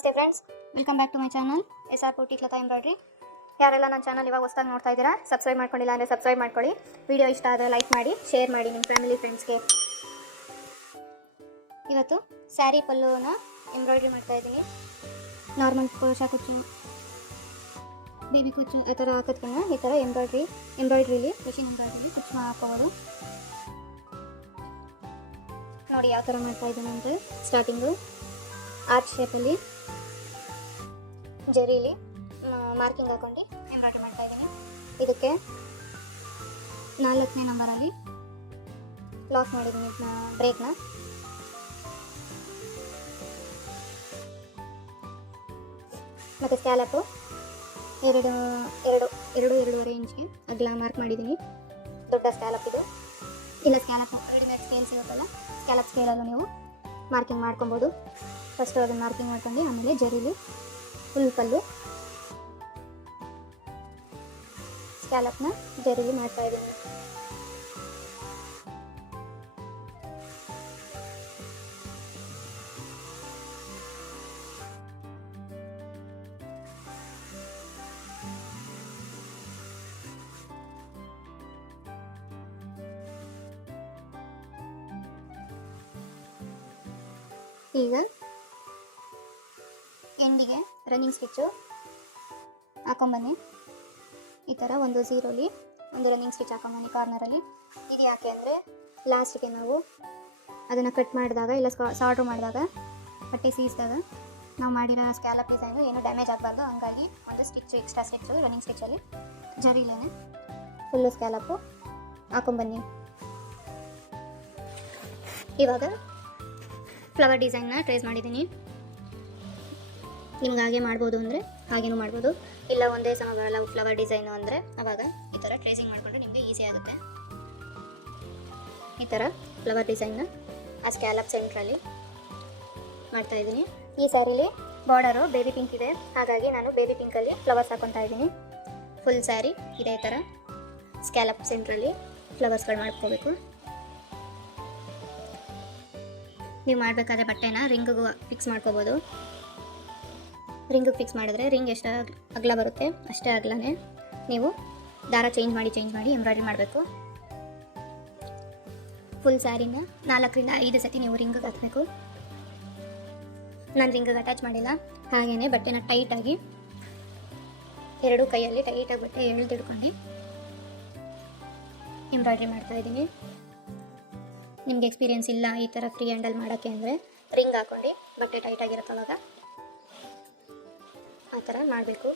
ನಮಸ್ತೆ friends, welcome back to my channel SR boutique Lata embroidery. ಯಾರೆಲ್ಲ ನನ್ನ ಚಾನಲ್ ಇವಾಗ ಹೊಸದಾಗಿ ನೋಡ್ತಾ ಇದ್ದೀರಾ, ಸಬ್ಸ್ಕ್ರೈಬ್ ಮಾಡ್ಕೊಂಡಿಲ್ಲ ಅಂದರೆ ಸಬ್ಸ್ಕ್ರೈಬ್ ಮಾಡ್ಕೊಳ್ಳಿ. ವಿಡಿಯೋ ಇಷ್ಟ ಆದರೆ ಲೈಕ್ ಮಾಡಿ, ಶೇರ್ ಮಾಡಿ ನಿಮ್ಮ ಫ್ಯಾಮಿಲಿ ಫ್ರೆಂಡ್ಸ್ಗೆ. ಇವತ್ತು ಸ್ಯಾರಿ ಪಲ್ಲುವನ್ನ ಎಂಬ್ರಾಯ್ಡ್ರಿ ಮಾಡ್ತಾ ಇದ್ದೀನಿ. ನಾರ್ಮಲ್ ಕೋಶ ಕುಚ್ಚು, ಬೇಬಿ ಕುಚ್ಚು ಈ ಥರ ಹಾಕೋದಕ್ಕಿಂತ ಈ ಥರ ಎಂಬ್ರಾಯ್ಡ್ರಿಲಿ ಮಿಷಿನ್ ಎಂಬ್ರಾಯ್ಡ್ರಿಲಿ ಕುಚ್ಚು ಹಾಕೋಬೋದು. ನೋಡಿ ಯಾವ ಥರ ಮಾಡ್ತಾ ಇದ್ದೀನಿ ಅಂದರೆ, ಸ್ಟಾರ್ಟಿಂಗು ಆರ್ಚ್ ಶೇಪಲ್ಲಿ ಜರೀಲಿ ಮಾರ್ಕಿಂಗ್ ಹಾಕೊಂಡು ಎಂಬ್ರಾಯ್ಡ್ರಿ ಮಾಡ್ತಾ ಇದ್ದೀನಿ. ಇದಕ್ಕೆ 4ನೇ ನಂಬರಲ್ಲಿ ಲಾಕ್ ಮಾಡಿದ್ದೀನಿ ಬ್ರೇಕ್ನ. ಮತ್ತು ಸ್ಕ್ಯಾಲಪ್ಪು ಎರಡೂವರೆ ಇಂಚ್ಗೆ ಅಗಲ ಮಾರ್ಕ್ ಮಾಡಿದ್ದೀನಿ. ದೊಡ್ಡ ಸ್ಕ್ಯಾಲಪ್ ಇದು. ಇಲ್ಲ ಸ್ಕ್ಯಾಲಪ್ ರೆಡಿಮೇಡ್ ಸ್ಕೇಲ್ ಸಿಗುತ್ತಲ್ಲ, ಸ್ಕ್ಯಾಲಪ್ ಸ್ಕೇಲಲ್ಲೂ ನೀವು ಮಾರ್ಕಿಂಗ್ ಮಾಡ್ಕೊಬೋದು. ಫಸ್ಟು ಅದನ್ನು ಮಾರ್ಕಿಂಗ್ ಮಾಡ್ಕೊಂಡು ಆಮೇಲೆ ಜರೀಲಿ ಫುಲ್ ಪಲ್ಲು ಸ್ಕ್ಯಾಲಪ್ನ ಜರೀಲಿ ಮಾಡ್ತಾ ಇದ್ದೀನಿ. ಈಗ ಎಂಡಿಗೆ ರನ್ನಿಂಗ್ ಸ್ಟಿಚ್ಚು ಹಾಕೊಂಬನ್ನಿ. ಈ ಥರ ಒಂದು ಝೀರೋಲಿ ಒಂದು ರನ್ನಿಂಗ್ ಸ್ಟಿಚ್ ಹಾಕೊಂಬನ್ನಿ ಕಾರ್ನರಲ್ಲಿ. ಇದು ಯಾಕೆ ಅಂದರೆ, ಲಾಸ್ಟಿಗೆ ನಾವು ಅದನ್ನು ಕಟ್ ಮಾಡಿದಾಗ ಇಲ್ಲ ಸಾರ್ಡ್ರ್ ಮಾಡಿದಾಗ ಬಟ್ಟೆ ಸೀಸಿದಾಗ ನಾವು ಮಾಡಿರೋ ಸ್ಕ್ಯಾಲಪ್ ಡಿಸೈನು ಏನೂ ಡ್ಯಾಮೇಜ್ ಆಗಬಾರ್ದು. ಹಂಗಾಗಿ ಒಂದು ಸ್ಟಿಚ್ಚು ಎಕ್ಸ್ಟ್ರಾ ಸ್ಟಿಚ್ಚು ರನ್ನಿಂಗ್ ಸ್ಟಿಚ್ಚಲ್ಲಿ ಜರೀಲೇನೆ ಫುಲ್ಲು ಸ್ಕ್ಯಾಲಪ್ಪು ಹಾಕೊಂಬನ್ನಿ. ಇವಾಗ ಫ್ಲವರ್ ಡಿಸೈನ್ನ ಟ್ರೇಸ್ ಮಾಡಿದ್ದೀನಿ. ನಿಮ್ಗೆ ಹಾಗೆ ಮಾಡ್ಬೋದು ಅಂದರೆ ಹಾಗೇನೂ ಮಾಡ್ಬೋದು, ಇಲ್ಲ ಒಂದೇ ಸಮ ಬರಲ್ಲ ಫ್ಲವರ್ ಡಿಸೈನು ಅಂದರೆ ಅವಾಗ ಈ ಥರ ಟ್ರೇಸಿಂಗ್ ಮಾಡಿಕೊಂಡ್ರೆ ನಿಮಗೆ ಈಸಿ ಆಗುತ್ತೆ. ಈ ಥರ ಫ್ಲವರ್ ಡಿಸೈನ್ನ ಆ ಸ್ಕ್ಯಾಲಪ್ ಸೆಂಟ್ರಲ್ಲಿ ಮಾಡ್ತಾಯಿದ್ದೀನಿ. ಈ ಸ್ಯಾರೀಲಿ ಬಾರ್ಡರು ಬೇಬಿ ಪಿಂಕ್ ಇದೆ, ಹಾಗಾಗಿ ನಾನು ಬೇಬಿ ಪಿಂಕಲ್ಲಿ ಫ್ಲವರ್ಸ್ ಹಾಕ್ಕೊತಾ ಇದ್ದೀನಿ. ಫುಲ್ ಸ್ಯಾರಿ ಇದೇ ಥರ ಸ್ಕ್ಯಾಲಪ್ ಸೆಂಟ್ರಲ್ಲಿ ಫ್ಲವರ್ಸ್ಗಳು ಮಾಡ್ಕೋಬೇಕು. ನೀವು ಮಾಡಬೇಕಾದ್ರೆ ಬಟ್ಟೆನ ರಿಂಗಿಗೂ ಫಿಕ್ಸ್ ಮಾಡ್ಕೋಬೋದು. ರಿಂಗಿಗೆ ಫಿಕ್ಸ್ ಮಾಡಿದ್ರೆ ರಿಂಗ್ ಎಷ್ಟು ಅಗಲ ಬರುತ್ತೆ ಅಷ್ಟೇ ಅಗಲನೇ ನೀವು ದಾರ ಚೇಂಜ್ ಮಾಡಿ ಎಂಬ್ರಾಯ್ಡ್ರಿ ಮಾಡಬೇಕು. ಫುಲ್ ಸ್ಯಾರಿನ 4ರಿಂದ 5 ಸತಿ ನೀವು ರಿಂಗಿಗೆ ಹಾಕಬೇಕು. ನಾನು ರಿಂಗಿಗೆ ಅಟ್ಯಾಚ್ ಮಾಡಿಲ್ಲ, ಹಾಗೆಯೇ ಬಟ್ಟೆನ ಟೈಟಾಗಿ ಎರಡು ಕೈಯಲ್ಲಿ ಟೈಟಾಗಿ ಬಟ್ಟೆ ಎಳೆದಿಡ್ಕೊಂಡು ಎಂಬ್ರಾಯ್ಡ್ರಿ ಮಾಡ್ತಾಯಿದ್ದೀನಿ. ನಿಮ್ಗೆ ಎಕ್ಸ್ಪೀರಿಯೆನ್ಸ್ ಇಲ್ಲ ಈ ಥರ ಫ್ರೀ ಹ್ಯಾಂಡಲ್ ಮಾಡೋಕ್ಕೆ ಅಂದರೆ ರಿಂಗ್ ಹಾಕ್ಕೊಂಡು ಬಟ್ಟೆ ಟೈಟಾಗಿರುತ್ತವಾಗ ಆ ಥರ ಮಾಡಬೇಕು.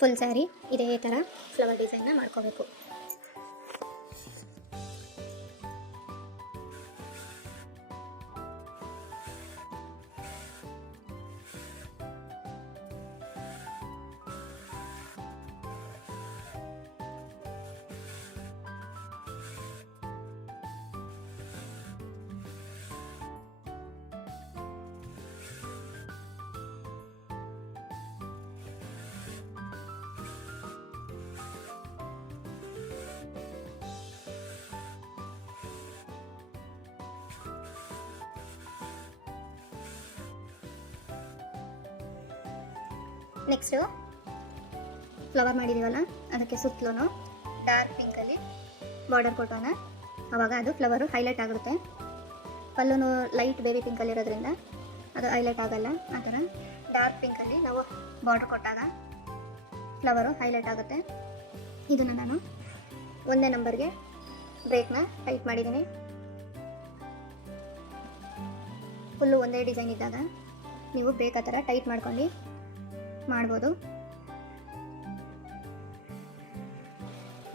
ಫುಲ್ ಸ್ಯಾರಿ ಇದೇ ಥರ ಫ್ಲವರ್ ಡಿಸೈನ್ನ ಮಾಡ್ಕೋಬೇಕು. ನೆಕ್ಸ್ಟು ಫ್ಲವರ್ ಮಾಡಿದ್ದೀವಲ್ಲ ಅದಕ್ಕೆ ಸುತ್ತಲೂ ಡಾರ್ಕ್ ಪಿಂಕಲ್ಲಿ ಬಾರ್ಡರ್ ಕೊಟ್ಟೋಣ, ಆವಾಗ ಅದು ಫ್ಲವರು ಹೈಲೈಟ್ ಆಗುತ್ತೆ. ಪಲ್ಲೂ ಲೈಟ್ ಬೇಬಿ ಪಿಂಕಲ್ಲಿರೋದ್ರಿಂದ ಅದು ಹೈಲೈಟ್ ಆಗಲ್ಲ. ಆ ಥರ ಡಾರ್ಕ್ ಪಿಂಕಲ್ಲಿ ನಾವು ಬಾರ್ಡರ್ ಕೊಟ್ಟಾಗ ಫ್ಲವರು ಹೈಲೈಟ್ ಆಗುತ್ತೆ. ಇದನ್ನು ನಾನು 1ನೇ ನಂಬರ್ಗೆ ಬ್ರೇಕ್ನ ಟೈಟ್ ಮಾಡಿದ್ದೀನಿ. ಫುಲ್ಲು ಒಂದೇ ಡಿಸೈನ್ ಇದ್ದಾಗ ನೀವು ಬ್ರೇಕ್ ಆ ಥರ ಟೈಟ್ ಮಾಡ್ಕೊಂಡು ಮಾಡ್ಬೋದು.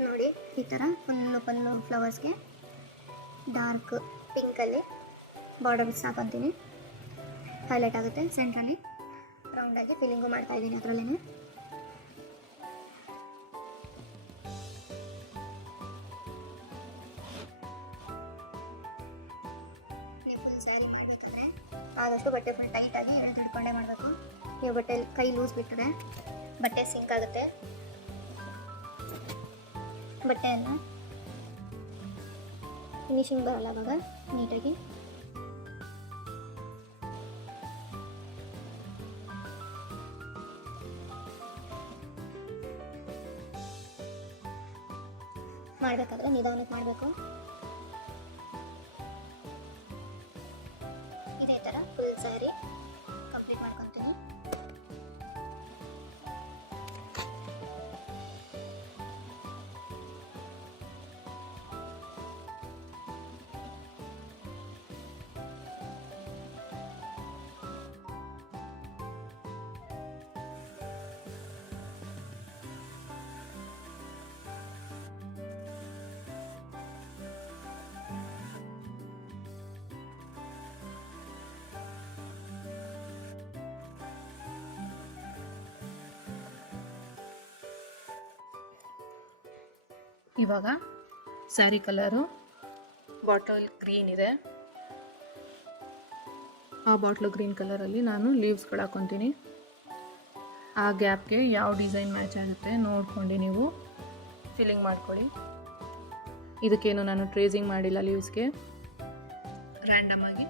ನೋಡಿ ಈ ಥರ ಫುಲ್ಲು ಫ್ಲವರ್ಸ್ಗೆ ಡಾರ್ಕ್ ಪಿಂಕಲ್ಲಿ ಬಾರ್ಡರ್ಸ್ ಹಾಕೊತೀನಿ, ಹೈಲೈಟ್ ಆಗುತ್ತೆ. ಸೆಂಟ್ರಲ್ಲಿ ರೌಂಡಾಗಿ ಫಿಲ್ಲಿಂಗು ಮಾಡ್ತಾಯಿದ್ದೀನಿ. ಅದರಲ್ಲೇ ಫುಲ್ ಸ್ಯಾರಿ ಮಾಡಬೇಕಂದ್ರೆ ಆದಷ್ಟು ಬಟ್ಟೆ ಫುಲ್ ಟೈಟಾಗಿ ಹಿಡಿದುಕೊಂಡೇ ಮಾಡಬೇಕು. ನೀವು ಬಟ್ಟೆ ಕೈ ಲೂಸ್ ಬಿಟ್ಟರೆ ಬಟ್ಟೆ ಸಿಂಕ್ ಆಗುತ್ತೆ. ಬಟ್ಟೆಯನ್ನು ಫಿನಿಶಿಂಗ್ ಬರಲ್ಲ ಅವಾಗ ನೀಟಾಗಿ ಮಾಡಬೇಕಾದ್ರೆ ನಿಧಾನಕ್ಕೆ ಮಾಡಬೇಕು. ಇದೇ ಥರ ಫುಲ್ ಸ್ಯಾರಿ ಕಂಪ್ಲೀಟ್ ಮಾಡ್ಕೊತೀನಿ. ಇವಾಗ ಸ್ಯಾರಿ ಕಲರು ಬಾಟಲ್ ಗ್ರೀನ್ ಇದೆ. ಆ ಬಾಟ್ಲು ಗ್ರೀನ್ ಕಲರಲ್ಲಿ ನಾನು ಲೀವ್ಸ್ಗಳು ಹಾಕ್ಕೊತೀನಿ. ಆ ಗ್ಯಾಪ್ಗೆ ಯಾವ ಡಿಸೈನ್ ಮ್ಯಾಚ್ ಆಗುತ್ತೆ ನೋಡ್ಕೊಂಡು ನೀವು ಫಿಲ್ಲಿಂಗ್ ಮಾಡ್ಕೊಳ್ಳಿ. ಇದಕ್ಕೇನು ನಾನು ಟ್ರೇಸಿಂಗ್ ಮಾಡಿಲ್ಲ, ಲೀವ್ಸ್ಗೆ ರ್ಯಾಂಡಮ್ ಆಗಿ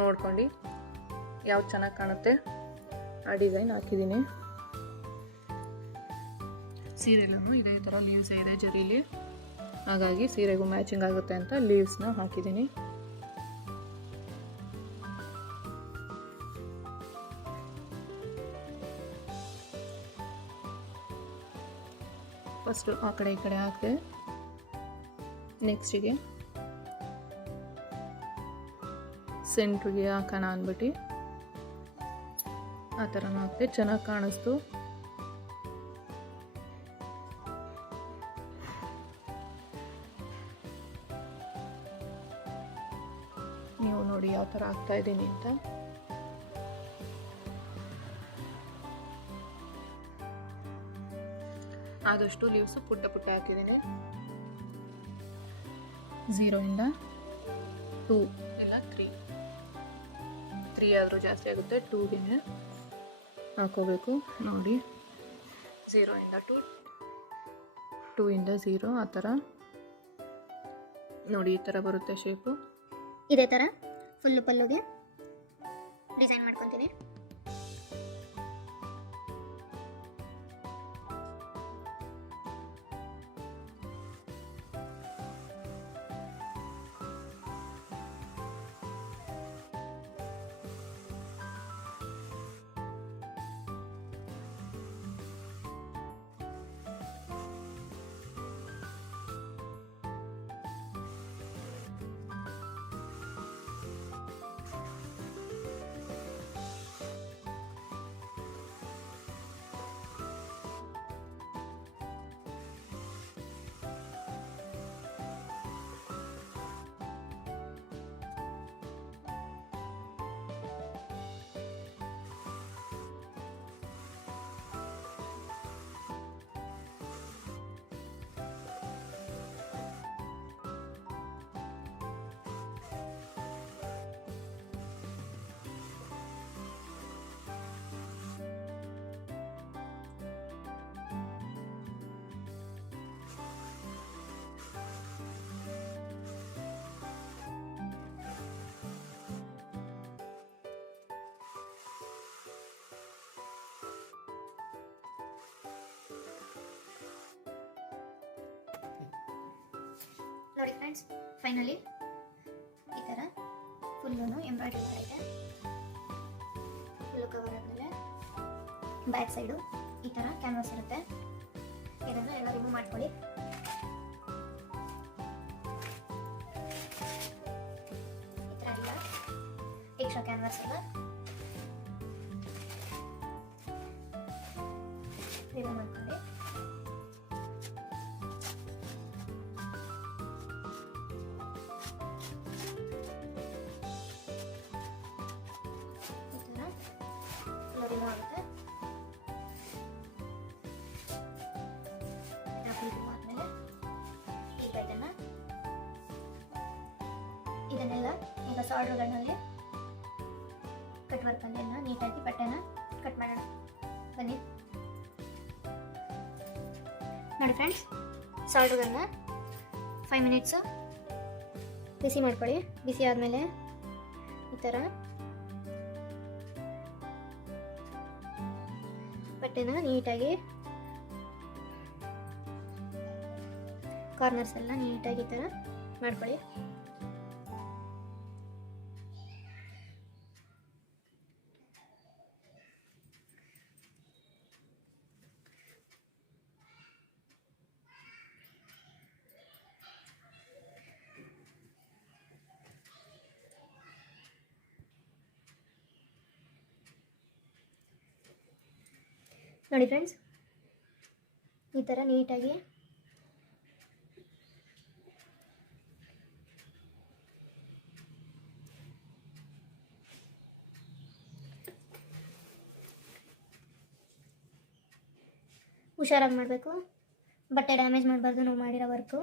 ನೋಡ್ಕೊಂಡು ಯಾವ್ದು ಚೆನ್ನಾಗಿ ಕಾಣುತ್ತೆ ಆ ಡಿಸೈನ್ ಹಾಕಿದ್ದೀನಿ. ಸೀರೆಲೂ ಇದೇ ಥರ ಲೀವ್ಸ್ ಇದೆ ಜರೀಲಿ, ಹಾಗಾಗಿ ಸೀರೆಗೂ ಮ್ಯಾಚಿಂಗ್ ಆಗುತ್ತೆ ಅಂತ ಲೀವ್ಸ್ನ ಹಾಕಿದ್ದೀನಿ. ಫಸ್ಟು ಆ ಕಡೆ ಈ ಕಡೆ ಹಾಕಿದೆ. ನೆಕ್ಸ್ಟಿಗೆ ಸೆಂಟ್ರಿಗೆ ಹಾಕೋಣ ಅಂದ್ಬಿಟ್ಟು ಆ ಥರನೂ ಹಾಕ್ತೆ, ಚೆನ್ನಾಗಿ ಕಾಣಿಸ್ತು. ನೀವು ನೋಡಿ ಯಾವ ಥರ ಆಗ್ತಾ ಇದ್ದೀನಿ ಅಂತ. ಆದಷ್ಟು ಲೀವ್ಸು ಪುಟ್ಟ ಪುಟ್ಟ ಹಾಕಿದ್ದೀನಿ. 0 ಇಂದ 2 ಇಲ್ಲ 3 ಆದರೂ ಜಾಸ್ತಿ ಆಗುತ್ತೆ, 2ಗೆ ಹಾಕೋಬೇಕು ನೋಡಿ. 0 ಇಂದ 2, 2 ಇಂದ 0 ಆ ಥರ ನೋಡಿ, ಈ ಥರ ಬರುತ್ತೆ ಶೇಪು. ಇದೇ ಥರ ಫುಲ್ಲು ಪಲ್ಲುಗೆ ಡಿಸೈನ್ ಮಾಡ್ಕೊತೀನಿ. ನೋಡಿ ಫ್ರೆಂಡ್ಸ್, ಫೈನಲಿ ಈ ಥರ ಫುಲ್ಲು ಎಂಬ್ರಾಯ್ಡ್ರಿ ಇದೆ. ಫುಲ್ಲು ಕವರ್ ಆದಮೇಲೆ ಬ್ಯಾಕ್ ಸೈಡು ಈ ಥರ ಕ್ಯಾನ್ವಾಸ್ ಇರುತ್ತೆ. ಇದನ್ನು ಎಲ್ಲ ರಿಮೂವ್ ಮಾಡ್ಕೊಳ್ಳಿ. ಈ ಥರ ಎಲ್ಲ ಎಕ್ಸ್ಟ್ರಾ ಕ್ಯಾನ್ವಾಸ್ ಎಲ್ಲ ರಿಮೂವ್ ಮಾಡ್ಕೊಳ್ಳಿ. ರಿಮೂವ್ ಆಗುತ್ತೆ. ಆದಮೇಲೆ ಈಗ ಇದನ್ನೆಲ್ಲ ಈಗ ಸಾಲ್ಡ್ಗಳಲ್ಲಿ ಕಟ್ ವರ್ಕಲ್ಲಿ ನೀಟಾಗಿ ಬಟ್ಟೆನ ಕಟ್ ಮಾಡೋಣ ಬನ್ನಿ. ನೋಡಿ ಫ್ರೆಂಡ್ಸ್, ಸಾಲ್ಡ್ಗಳನ್ನ 5 ಮಿನಿಟ್ಸು ಬಿಸಿ ಮಾಡ್ಕೊಳ್ಳಿ. ಬಿಸಿ ಆದಮೇಲೆ ಈ ಥರ ಬಟ್ಟೆನ ನೀಟಾಗಿ ಕಾರ್ನರ್ಸ್ ಎಲ್ಲ ನೀಟಾಗಿ ಈ ಥರ ಮಾಡ್ಕೊಳ್ಳಿ. ನೋಡಿ ಫ್ರೆಂಡ್ಸ್, ಈ ಥರ ನೀಟಾಗಿ ಹುಷಾರಾಗಿ ಮಾಡಬೇಕು. ಬಟ್ಟೆ ಡ್ಯಾಮೇಜ್ ಮಾಡಬಾರ್ದು ನಾವು ಮಾಡಿರೋ ವರ್ಕು.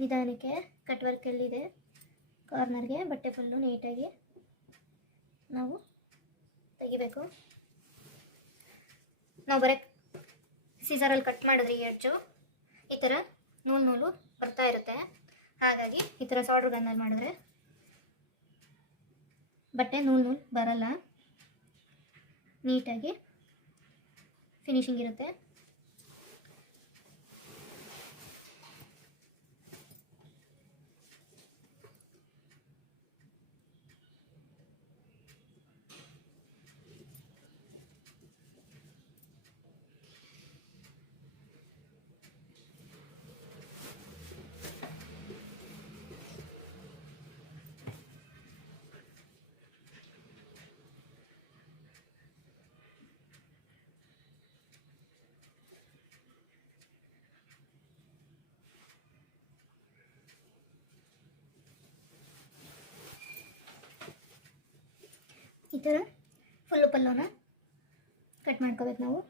ನಿಧಾನಕ್ಕೆ ಕಟ್ ವರ್ಕ್ ಎಲ್ಲಿದೆ ಕಾರ್ನರ್ಗೆ ಬಟ್ಟೆ ಫುಲ್ಲು ನೀಟಾಗಿ ನಾವು ತೆಗಿಬೇಕು. ನಾವು ಬರೀ ಸೀಸರಲ್ಲಿ ಕಟ್ ಮಾಡಿದ್ರೆ ಎಡ್ಜು ಈ ಥರ ನೂಲು ಬರ್ತಾ ಇರುತ್ತೆ. ಹಾಗಾಗಿ ಈ ಥರ ಸಾಲ್ಡ್ರ್ ಗನ್ನಲ್ಲಿ ಮಾಡಿದ್ರೆ ಬಟ್ಟೆ ನೂಲು ಬರಲ್ಲ, ನೀಟಾಗಿ ಫಿನಿಶಿಂಗ್ ಇರುತ್ತೆ. ಈ ಥರ ಫುಲ್ಲು ಪಲ್ಲೋನ ಕಟ್ ಮಾಡ್ಕೋಬೇಕು ನಾವು.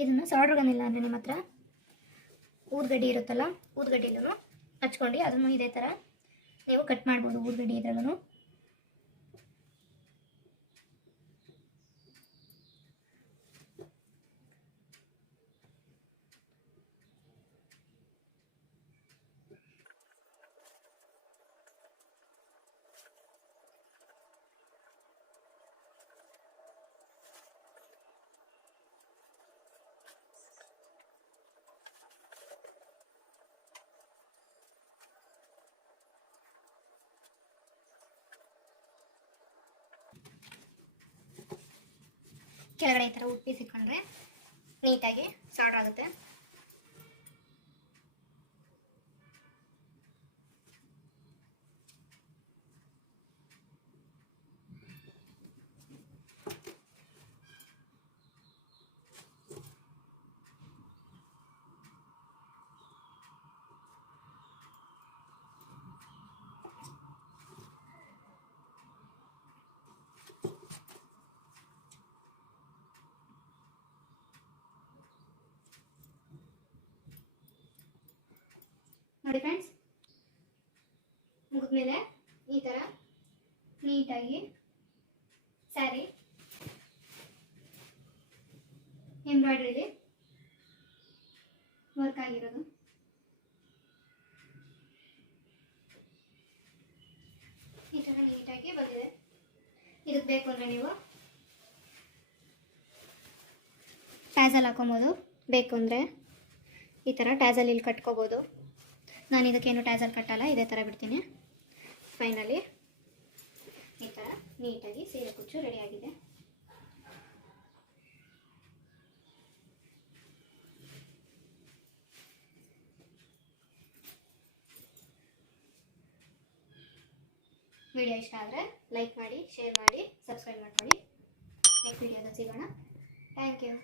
ಇದನ್ನು ಸಾಲ್ಡ್ರ್ ಗನ್ ಇಲ್ಲ ಅಂದರೆ ನಿಮ್ಮ ಹತ್ರ ಊದ್ಗಡ್ಡಿ ಇರುತ್ತಲ್ಲ, ಊದ್ಗಡ್ಡಿಲೂ ಹಚ್ಕೊಂಡು ಅದನ್ನು ಇದೇ ಥರ ನೀವು ಕಟ್ ಮಾಡ್ಬೋದು. ಊದ್ಗಡ್ಡಿ ಇದ್ರಲ್ಲೂ ಕೆಳಗಡೆ ಈ ಥರ ಉಪ್ಪಿ ಸಿಕ್ಕೊಂಡ್ರೆ ನೀಟಾಗಿ ಸಾಲ್ಡ್ ಆಗುತ್ತೆ. ನೋಡಿ ಫ್ರೆಂಡ್ಸ್, ಮುಗಿದ್ಮೇಲೆ ಈ ಥರ ನೀಟಾಗಿ ಸ್ಯಾರಿ ಎಂಬ್ರಾಯ್ಡ್ರಿಲಿ ವರ್ಕ್ ಆಗಿರೋದು ಈ ಥರ ನೀಟಾಗಿ ಬಂದಿದೆ. ಇದಕ್ಕೆ ಬೇಕು ಅಂದರೆ ನೀವು ಟ್ಯಾಸಲ್ ಹಾಕೊಬೋದು, ಬೇಕು ಅಂದರೆ ಈ ಥರ ಟ್ಯಾಸಲ್ ಇಲ್ಲಿ ಕಟ್ಕೋಬೋದು. ನಾನು ಇದಕ್ಕೇನು ಟ್ಯಾಸಲ್ ಕಟ್ಟಲ್ಲ, ಇದೇ ಥರ ಬಿಡ್ತೀನಿ. ಫೈನಲಿ ಈ ಥರ ನೀಟಾಗಿ ಸೀರೆ ಕುಚ್ಚು ರೆಡಿಯಾಗಿದೆ. ವಿಡಿಯೋ ಇಷ್ಟ ಆದರೆ ಲೈಕ್ ಮಾಡಿ, ಶೇರ್ ಮಾಡಿ, ಸಬ್ಸ್ಕ್ರೈಬ್ ಮಾಡ್ಕೊಳ್ಳಿ. ನೆಕ್ಸ್ಟ್ ವಿಡಿಯೋದಲ್ಲಿ ಸಿಗೋಣ. Thank you.